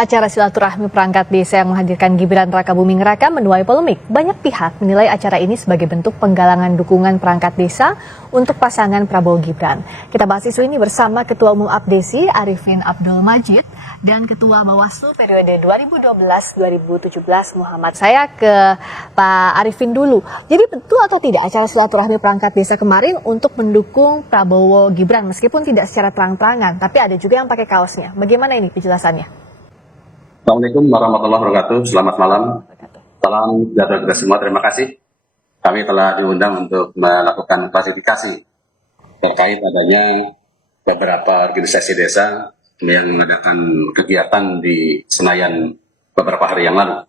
Acara silaturahmi perangkat desa yang menghadirkan Gibran Rakabuming Raka menuai polemik. Banyak pihak menilai acara ini sebagai bentuk penggalangan dukungan perangkat desa untuk pasangan Prabowo Gibran. Kita bahas isu ini bersama Ketua Umum Abdesi Arifin Abdul Majid dan Ketua Bawaslu periode 2012-2017 Muhammad. Saya ke Pak Arifin dulu. Jadi betul atau tidak acara silaturahmi perangkat desa kemarin untuk mendukung Prabowo Gibran meskipun tidak secara terang-terangan, tapi ada juga yang pakai kaosnya. Bagaimana ini penjelasannya? Assalamualaikum warahmatullahi wabarakatuh. Selamat malam. Salam sejahtera kita semua. Terima kasih. Kami telah diundang untuk melakukan klarifikasi terkait adanya beberapa organisasi desa yang mengadakan kegiatan di Senayan beberapa hari yang lalu.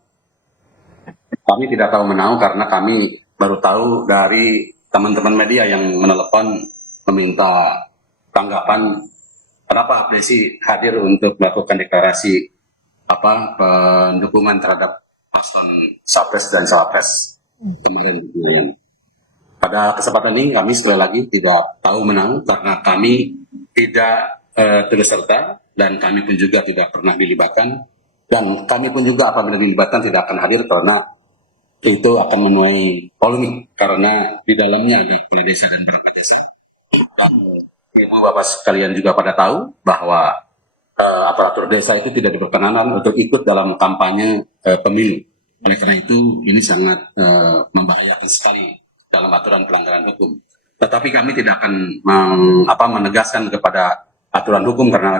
Kami tidak tahu menau karena kami baru tahu dari teman-teman media yang menelepon meminta tanggapan kenapa Abdesi hadir untuk melakukan deklarasi pendukungan terhadap paslon Capres dan Cawapres kemarin di Senayan. Pada kesempatan ini kami sekali lagi tidak tahu menang karena kami tidak turut serta dan kami pun juga tidak pernah dilibatkan, dan kami pun juga apabila dilibatkan tidak akan hadir karena itu akan menuai polemik karena di dalamnya ada kepala desa dan perangkat desa. Dan ibu bapak sekalian juga pada tahu bahwa aparatur desa itu tidak diperkenankan untuk ikut dalam kampanye pemilu. Oleh karena itu ini sangat membahayakan sekali dalam aturan pelanggaran hukum. Tetapi kami tidak akan menegaskan kepada aturan hukum karena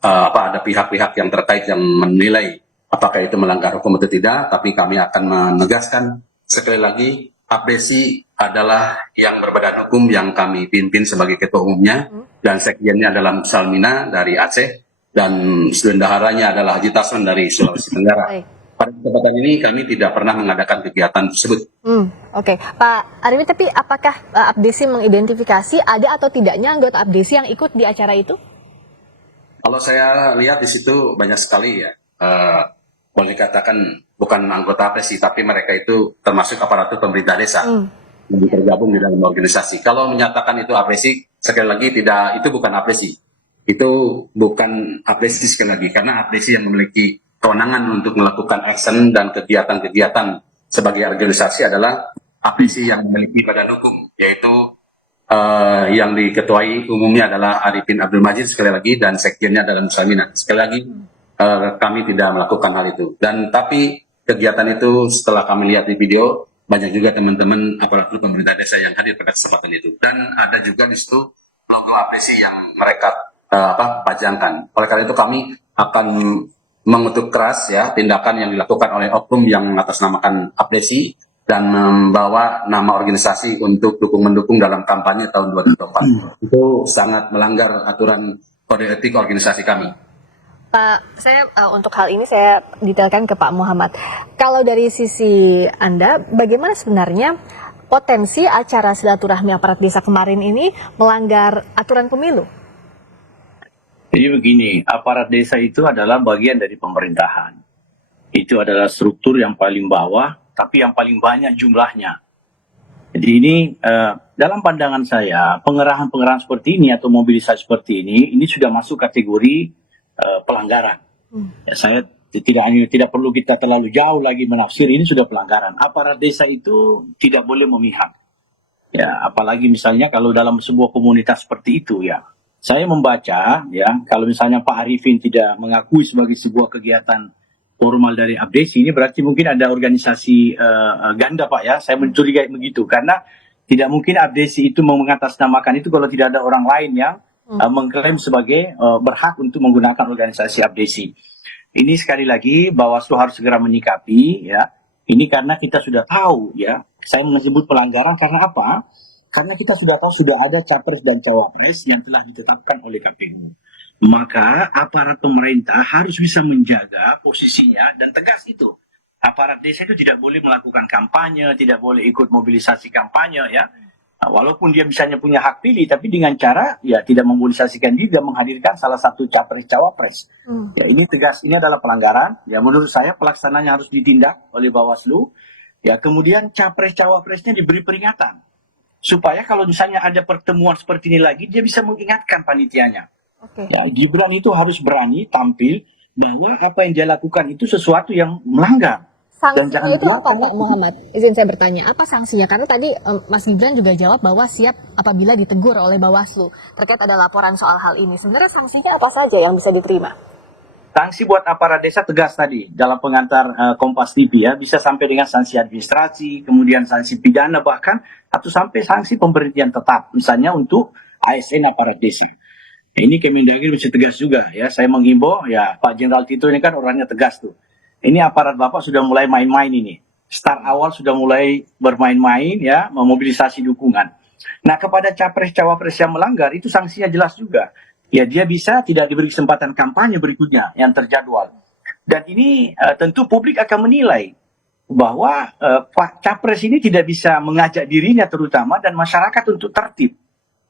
ada pihak-pihak yang terkait yang menilai apakah itu melanggar hukum atau tidak. Tapi kami akan menegaskan sekali lagi, Abdesi adalah yang berbadan hukum yang kami pimpin sebagai ketua umumnya, dan sekjennya adalah Salmina dari Aceh, dan bendaharanya adalah Haji Tasman dari Sulawesi Tenggara. Pada kesempatan ini kami tidak pernah mengadakan kegiatan tersebut. Oke. Pak Arifin, tapi apakah Abdesi mengidentifikasi ada atau tidaknya anggota Abdesi yang ikut di acara itu? Kalau saya lihat di situ banyak sekali ya, boleh dikatakan bukan anggota Abdesi, tapi mereka itu termasuk aparatur pemerintah desa yang tergabung di dalam organisasi. Kalau menyatakan itu Abdesi, sekali lagi tidak, itu bukan Abdesi. Itu bukan Abdesi sekali lagi, karena Abdesi yang memiliki kewenangan untuk melakukan action dan kegiatan-kegiatan sebagai organisasi adalah Abdesi yang memiliki badan hukum, yaitu yang diketuai umumnya adalah Arifin Abdul Majid sekali lagi, dan sekjennya adalah Musamina. Sekali lagi kami tidak melakukan hal itu. Dan tapi kegiatan itu setelah kami lihat di video, banyak juga teman-teman aparatur pemerintah desa yang hadir pada kesempatan itu, dan ada juga di situ logo Abdesi yang mereka pajangkan. Oleh karena itu kami akan mengutuk keras ya tindakan yang dilakukan oleh oknum yang mengatasnamakan Abdesi dan membawa nama organisasi untuk mendukung dalam kampanye tahun 2024. Itu sangat melanggar aturan kode etik organisasi kami. Pak, saya untuk hal ini saya detailkan ke Pak Muhammad. Kalau dari sisi Anda, bagaimana sebenarnya potensi acara silaturahmi aparat desa kemarin ini melanggar aturan pemilu? Jadi begini, aparat desa itu adalah bagian dari pemerintahan. Itu adalah struktur yang paling bawah, tapi yang paling banyak jumlahnya. Jadi ini dalam pandangan saya, pengerahan-pengerahan seperti ini atau mobilisasi seperti ini sudah masuk kategori pelanggaran. Ya, saya tidak perlu kita terlalu jauh lagi menafsir, ini sudah pelanggaran. Aparat desa itu tidak boleh memihak. Ya, apalagi misalnya kalau dalam sebuah komunitas seperti itu ya. Saya membaca ya, kalau misalnya Pak Arifin tidak mengakui sebagai sebuah kegiatan formal dari Abdesi, ini berarti mungkin ada organisasi ganda Pak ya. Saya mencurigai begitu karena tidak mungkin Abdesi itu mengatasnamakan itu kalau tidak ada orang lain yang mengklaim sebagai berhak untuk menggunakan organisasi Abdesi. Ini sekali lagi Bawaslu harus segera menyikapi ya. Ini karena kita sudah tahu ya. Saya menyebut pelanggaran karena apa? Karena kita sudah tahu sudah ada capres dan cawapres yang telah ditetapkan oleh KPU. Maka aparat pemerintah harus bisa menjaga posisinya dan tegas itu. Aparat desa itu tidak boleh melakukan kampanye, tidak boleh ikut mobilisasi kampanye ya. Walaupun dia misalnya punya hak pilih, tapi dengan cara ya tidak memobilisasikan diri dan menghadirkan salah satu capres cawapres. Ya ini tegas, ini adalah pelanggaran. Ya menurut saya pelaksananya harus ditindak oleh Bawaslu. Ya kemudian capres cawapresnya diberi peringatan. Supaya kalau misalnya ada pertemuan seperti ini lagi, dia bisa mengingatkan panitianya. Ya, Gibran itu harus berani tampil bahwa apa yang dia lakukan itu sesuatu yang melanggar. Dan Sanksinya jangan itu apa biarkan Pak Muhammad? Izin saya bertanya, apa sanksinya? Karena tadi Mas Gibran juga jawab bahwa siap apabila ditegur oleh Bawaslu terkait ada laporan soal hal ini. Sebenarnya sanksinya apa saja yang bisa diterima? sanksi buat aparat desa tegas tadi dalam pengantar Kompas TV ya, bisa sampai dengan sanksi administrasi, kemudian sanksi pidana bahkan, atau sampai sanksi pemberhentian tetap, misalnya untuk ASN aparat desa. Ini Kemendagri bisa tegas juga ya. Saya menghimbau ya, Pak Jenderal Tito ini kan orangnya tegas tuh. Ini aparat Bapak sudah mulai main-main ini. Start awal sudah mulai bermain-main ya, memobilisasi dukungan. Nah, kepada capres-cawapres yang melanggar itu sanksinya jelas juga. Ya, dia bisa tidak diberi kesempatan kampanye berikutnya yang terjadwal. Dan ini tentu publik akan menilai bahwa Pak Capres ini tidak bisa mengajak dirinya terutama dan masyarakat untuk tertib.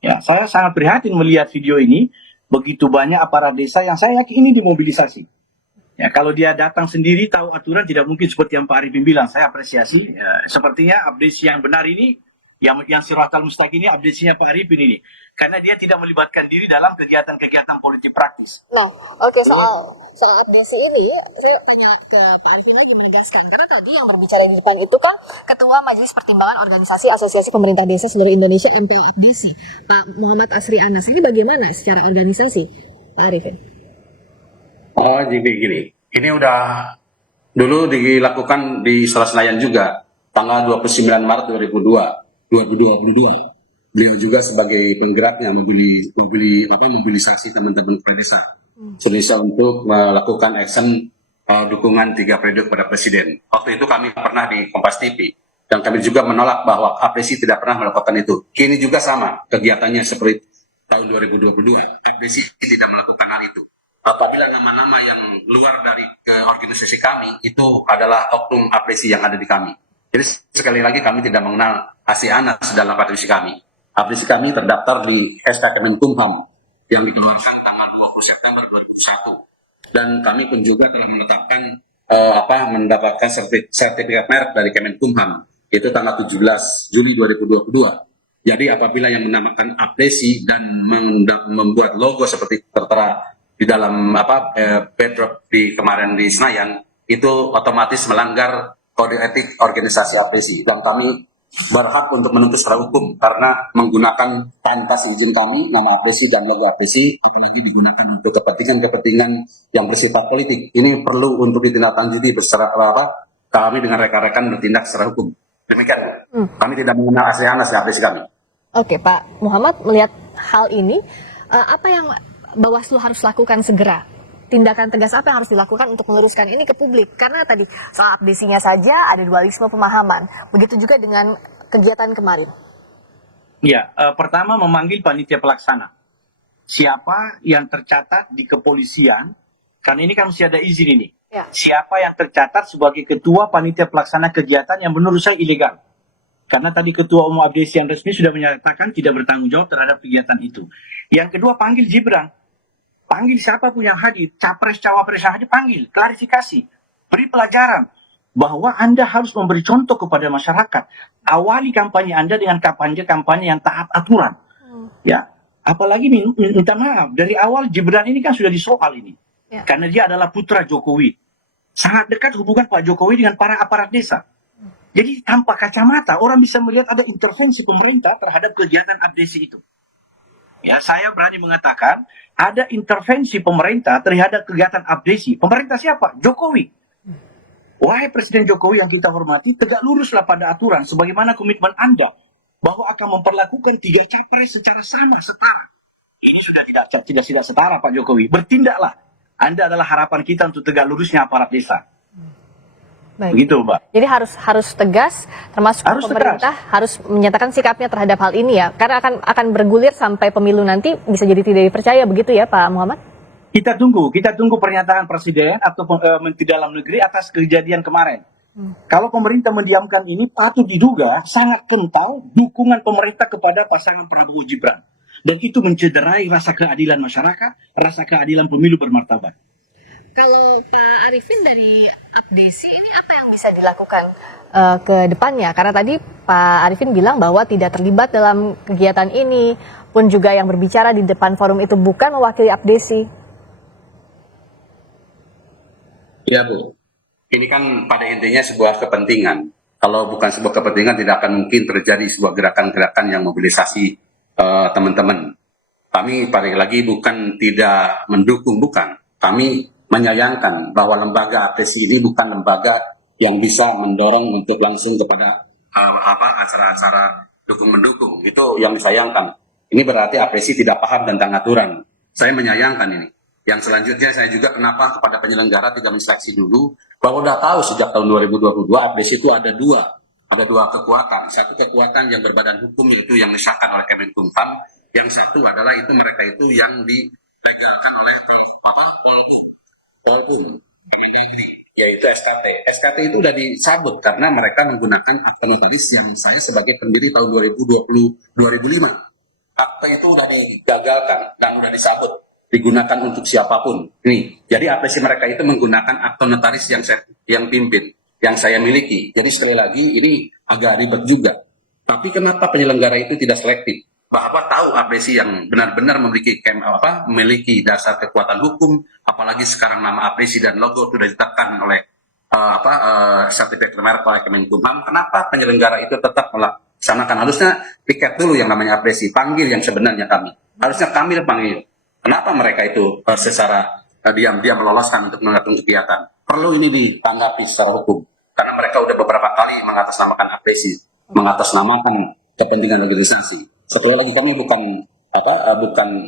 Ya, saya sangat prihatin melihat video ini. Begitu banyak aparat desa yang saya yakin ini dimobilisasi. Ya, kalau dia datang sendiri tahu aturan tidak mungkin seperti yang Pak Arifin bilang. Saya apresiasi. Ya, sepertinya update yang benar ini, yang siratal mustaqim ini update-nya Pak Arifin ini. Karena dia tidak melibatkan diri dalam kegiatan-kegiatan politik praktis. Nah, oke, soal update ini, saya tanya ke Pak Arifin lagi menegaskan. Karena tadi yang berbicara di depan itu kan Ketua Majelis Pertimbangan Organisasi Asosiasi Pemerintah Desa Seluruh Indonesia MPADC, Pak Muhammad Asri Anas. Ini bagaimana secara organisasi, Pak Arifin? Oh, jadi gini. Ini udah dulu dilakukan di Senayan juga, tanggal 29 Maret 2022. Beliau juga sebagai penggeraknya mobilisasi teman-teman kepala desa Indonesia untuk melakukan action dukungan 3 periode kepada Presiden. Waktu itu kami pernah di Kompas TV dan kami juga menolak bahwa APSI tidak pernah melakukan itu. Kini juga sama kegiatannya seperti tahun 2022. APSI tidak melakukan hal itu. Apabila nama-nama yang luar dari organisasi kami itu adalah oknum APSI yang ada di kami. Jadi sekali lagi kami tidak mengenal Asri Anas dalam APSI kami. APSI kami terdaftar di SK Kemenkumham yang dikeluarkan tanggal 20 September 2021. Dan kami pun juga telah menetapkan mendapatkan sertifikat merek dari Kemenkumham itu tanggal 17 Juli 2022. Jadi apabila yang menamakan APSI dan membuat logo seperti tertera di dalam backdrop di kemarin di Senayan itu otomatis melanggar kode etik organisasi APSI dan kami berhak untuk menuntut secara hukum karena menggunakan tanpa izin kami nama APSI dan logo APSI apalagi digunakan untuk kepentingan yang bersifat politik. Ini perlu untuk ditindaklanjuti bersama kami dengan rekan-rekan bertindak secara hukum. Demikian. Kami tidak mengenal Asri Anas ya APSI kami. Oke, Pak Muhammad, melihat hal ini, apa yang Bawaslu harus lakukan segera? Tindakan tegas apa yang harus dilakukan untuk meluruskan ini ke publik? Karena tadi soal update-nya saja ada dualisme pemahaman. Begitu juga dengan kegiatan kemarin. Ya, pertama memanggil panitia pelaksana. Siapa yang tercatat di kepolisian, karena ini kan mesti ada izin ini. Ya. Siapa yang tercatat sebagai ketua panitia pelaksana kegiatan yang menurut saya ilegal. Karena tadi Ketua Umum APSI yang resmi sudah menyatakan tidak bertanggung jawab terhadap kegiatan itu. Yang kedua, panggil Gibran. Panggil siapapun yang hadir, capres-cawapres yang hadir, panggil, klarifikasi, beri pelajaran bahwa Anda harus memberi contoh kepada masyarakat. Awali kampanye Anda dengan kampanye yang taat aturan. Ya, apalagi minta maaf, dari awal Gibran ini kan sudah disoal ini. Ya. Karena dia adalah putra Jokowi. Sangat dekat hubungan Pak Jokowi dengan para aparat desa. Jadi tanpa kacamata, orang bisa melihat ada intervensi pemerintah terhadap kegiatan abdesi itu. Ya, saya berani mengatakan ada intervensi pemerintah terhadap kegiatan abdesi. Pemerintah siapa? Jokowi. Wahai Presiden Jokowi yang kita hormati, tegak luruslah pada aturan sebagaimana komitmen Anda bahwa akan memperlakukan 3 capres secara sama, setara. Ini sudah tidak setara Pak Jokowi. Bertindaklah. Anda adalah harapan kita untuk tegak lurusnya aparat desa. Baik. Begitu, Mbak. Jadi harus tegas, termasuk Harus pemerintah harus menyatakan sikapnya terhadap hal ini ya, karena akan bergulir sampai pemilu nanti bisa jadi tidak dipercaya, begitu ya Pak Muhammad? Kita tunggu pernyataan Presiden atau Menteri Dalam Negeri atas kejadian kemarin. Kalau pemerintah mendiamkan ini, patut diduga sangat kental dukungan pemerintah kepada pasangan Prabowo Gibran. Dan itu mencederai rasa keadilan masyarakat, rasa keadilan pemilu bermartabat. Kalau Pak Arifin dari APDC ini apa yang bisa dilakukan ke depannya? Karena tadi Pak Arifin bilang bahwa tidak terlibat dalam kegiatan ini, pun juga yang berbicara di depan forum itu bukan mewakili APDC. Ya Bu, ini kan pada intinya sebuah kepentingan. Kalau bukan sebuah kepentingan, tidak akan mungkin terjadi sebuah gerakan-gerakan yang mobilisasi teman-teman. Kami balik lagi bukan tidak mendukung, bukan. Kami menyayangkan bahwa lembaga apresiasi ini bukan lembaga yang bisa mendorong untuk langsung kepada acara-acara dukung-mendukung. Itu yang disayangkan. Ini berarti apresiasi tidak paham tentang aturan. Saya menyayangkan ini. Yang selanjutnya saya juga kenapa kepada penyelenggara tidak menseleksi dulu, bahwa udah tahu sejak tahun 2022 apresiasi itu ada dua kekuatan. Satu kekuatan yang berbadan hukum itu yang disahkan oleh Kemenkumham, yang satu adalah itu mereka itu yang dilegalkan oleh Polhum, Kemendagri, yaitu SKT. SKT itu sudah dicabut karena mereka menggunakan akta notaris yang saya sebagai pendiri tahun 2005. Akta itu sudah digagalkan dan sudah dicabut, digunakan untuk siapapun. Nih, jadi apresiasi mereka itu menggunakan akta notaris yang pimpin, yang saya miliki. Jadi sekali lagi ini agak ribet juga. Tapi kenapa penyelenggara itu tidak selektif? Bahwa tahu apresiasi yang benar-benar memiliki dasar kekuatan hukum, apalagi sekarang nama apresiasi dan logo sudah ditetapkan oleh sertifikat merek oleh Kemenkumham. Kenapa penyelenggara itu tetap melaksanakan? Harusnya piket dulu yang namanya apresiasi, panggil yang sebenarnya kami. Harusnya kami panggil. Kenapa mereka itu secara diam-diam meloloskan untuk melakukan kegiatan? Perlu ini ditanggapi secara hukum. Karena mereka udah beberapa kali mengatasnamakan apresiasi, mengatasnamakan kepentingan organisasi. Satu lagi, kami bukan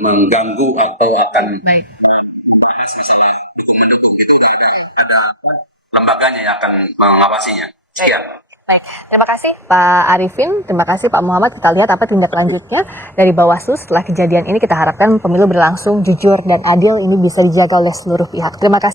mengganggu atau akan ada lembaganya yang akan mengawasinya. Siap. Baik, terima kasih Pak Arifin, terima kasih Pak Muhammad. Kita lihat apa tindak lanjutnya dari Bawaslu setelah kejadian ini. Kita harapkan pemilu berlangsung jujur dan adil, ini bisa dijaga oleh seluruh pihak. Terima kasih.